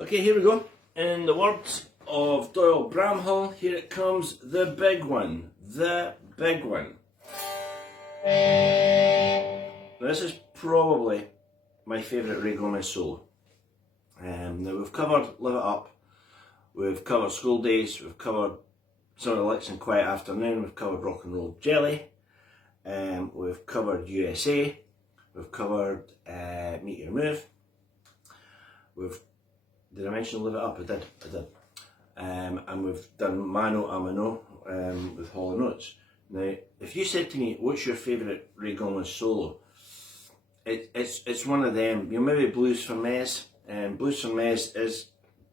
Okay, here we go. In the words of Doyle Bramhall, here it comes, the big one. The big one. Now, this is probably my favourite Ray Gomez solo. Now we've covered Live It Up, we've covered School Days, we've covered some of the licks in Quiet Afternoon, we've covered Rock and Roll Jelly, we've covered USA, we've covered Meet Your Move, did I mention Live It Up? I did. And we've done Mano a Mano with Hall & Oates. Now, if you said to me, what's your favourite Ray Gomez solo? It's one of them. You know, maybe Blues for Mez. Blues for Mez is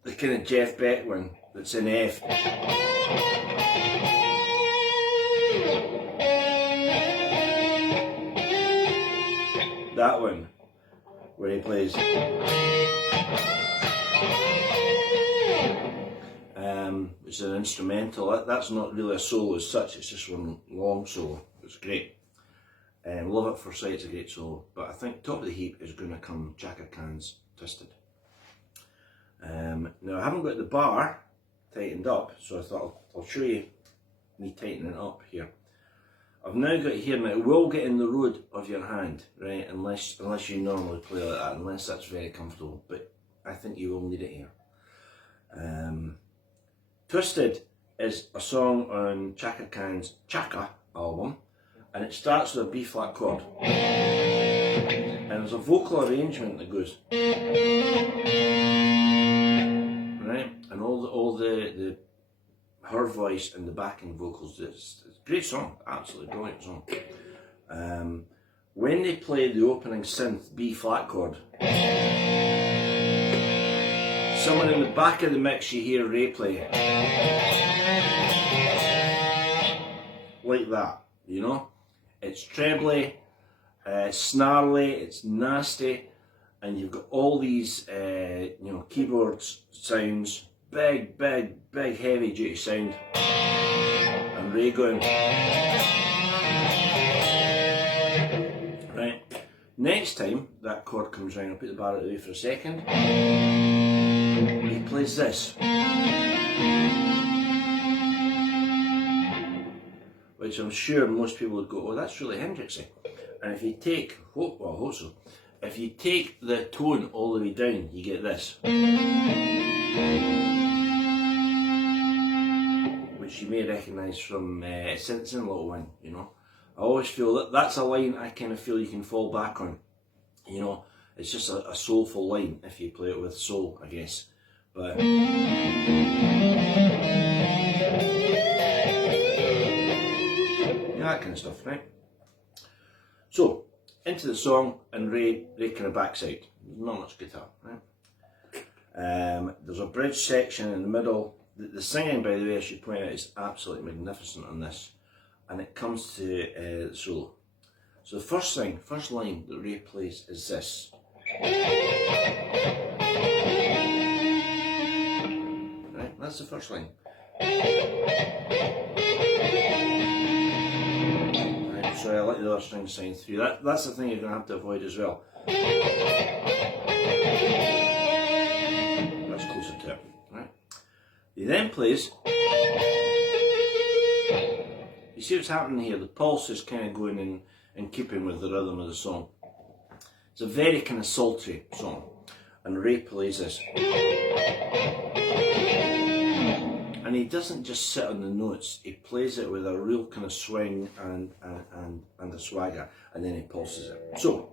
the kind of Jeff Beck one that's in F. That one, where he plays. It's an instrumental. That's not really a solo as such, it's just one long solo. It's great. Love It for Sight's a great solo, but I think top of the heap is going to come Chakan's Twisted. Now I haven't got the bar tightened up, so I thought I'll show you me tightening it up here. I've now got it here. Now it will get in the road of your hand, right, unless you normally play like that, unless that's very comfortable, but I think you will need it here. Twisted is a song on Chakan's Chaka album, and it starts with a B flat chord, and there's a vocal arrangement that goes right, and all the her voice and the backing vocals. It's a great song, absolutely brilliant song. When they play the opening synth B flat chord, someone in the back of the mix you hear Ray play like that, you know? It's trebly, snarly, it's nasty, and you've got all these keyboard sounds, big heavy duty sound, and Ray going right. Next time that chord comes round, I'll put the bar out of the way for a second. He plays this, which I'm sure most people would go, oh, that's really Hendrixy. And if you take, well, I hope so, if you take the tone all the way down, you get this, which you may recognise from it's in Little Wing, you know. I always feel that that's a line I kind of feel you can fall back on, you know. It's just a soulful line if you play it with soul, I guess. But that kind of stuff, right? So, into the song, and Ray kind of backs out. Not much guitar, right? There's a bridge section in the middle. The singing, by the way, I should point out, is absolutely magnificent on this. And it comes to the solo. So the first line that Ray plays is this. Right, that's the first line. Right, so I let the other strings sound through. That's the thing you're going to have to avoid as well. That's closer to it. Right. He then plays. You see what's happening here? The pulse is kind of going in keeping with the rhythm of the song. It's a very kind of sultry song, and Ray plays this. And he doesn't just sit on the notes, he plays it with a real kind of swing and a swagger, and then he pulses it. So,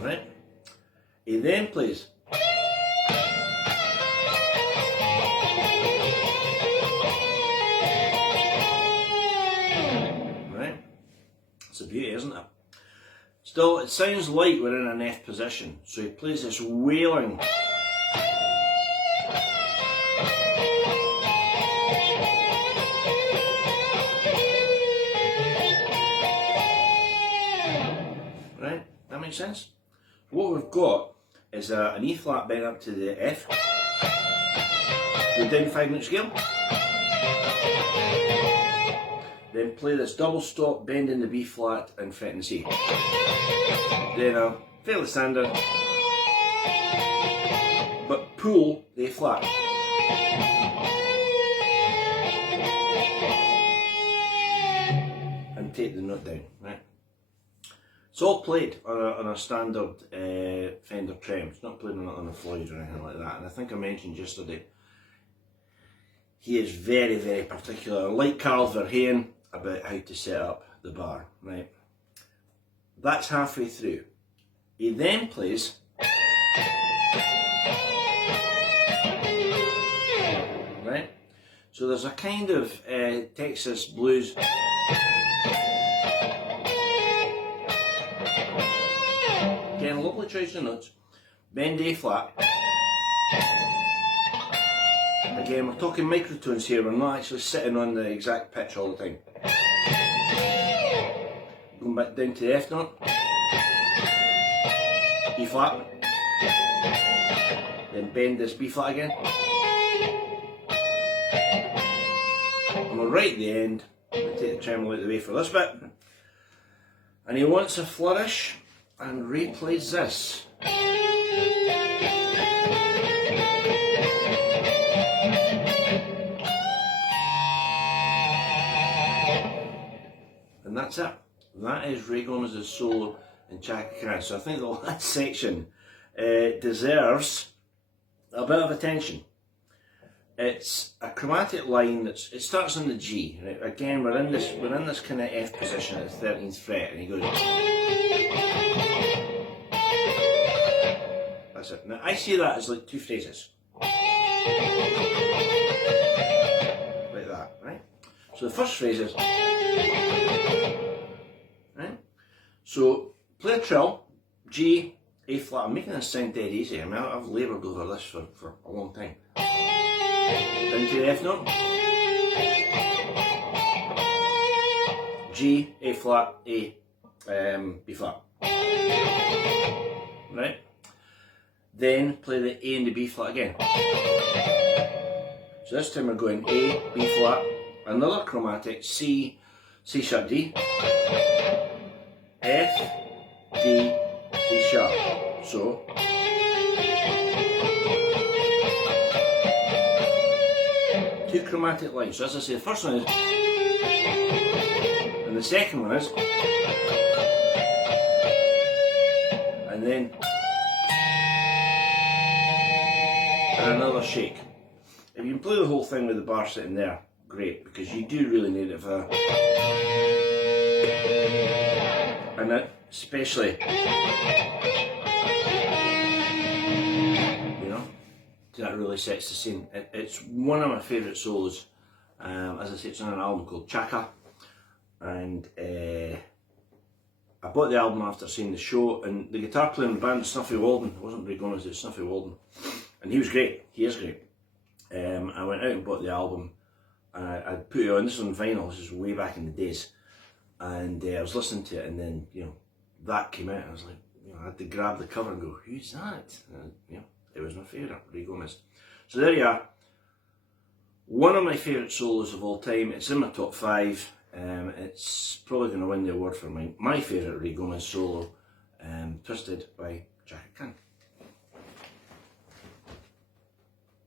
right? He then plays. It's a beauty, isn't it? Still, it sounds like we're in an F position, so he plays this wailing. Right, that makes sense? What we've got is an E flat bent up to the F, go down 5 note scale, Then play this double stop, bending the B flat and fretting the C. Then a fairly standard, but pull the A flat. And take the note down, right? It's all played on a standard Fender trem. It's not played on a Floyd or anything like that. And I think I mentioned yesterday, he is very, very particular, like Carl Verheyen, about how to set up the bar, right? That's halfway through. He then plays right? So there's a kind of Texas blues again, lovely choice of notes. Bend A flat. Again, we're talking microtones here, we're not actually sitting on the exact pitch all the time. Going back down to the F note. E flat. Then bend this B flat again. And we're right at the end. I'm going to take the tremolo out of the way for this bit. And he wants a flourish, and Ray plays this. And that's it. That is Ray Gomez's solo in Chakan. So I think the last section deserves a bit of attention. It's a chromatic line it starts on the G. Right? Again, we're in this kind of F position at the 13th fret, and he goes. That's it. Now I see that as like two phrases, like that, right? So the first phrase is. Right? So play a trill, G, A flat. I'm making this sound dead easy. I mean, I've laboured over this for a long time. Down to the F note. G, A flat, A, B flat. Right? Then play the A and the B flat again. So this time we're going A, B flat, another chromatic, C, C sharp D, F, D, C sharp. So two chromatic lines. So as I say, the first one is, and the second one is, and then and another shake. If you can play the whole thing with the bar sitting there, great, because you do really need it for, and that especially, you know, that really sets the scene. It's one of my favourite solos. As I say, it's on an album called Chakan, and I bought the album after seeing the show, and the guitar player in the band, Snuffy Walden, it wasn't Ray Gomez, it's Snuffy Walden, and he was great, he is great. I went out and bought the album, and I put it on, this was on vinyl, this is way back in the days, and I was listening to it, and then, you know, that came out, and I was like, you know, I had to grab the cover and go, who's that? And, you know, it was my favourite, Ray Gomez. So there you are, one of my favourite solos of all time. It's in my top 5. It's probably going to win the award for my favourite Ray Gomez solo, Twisted by Chakan.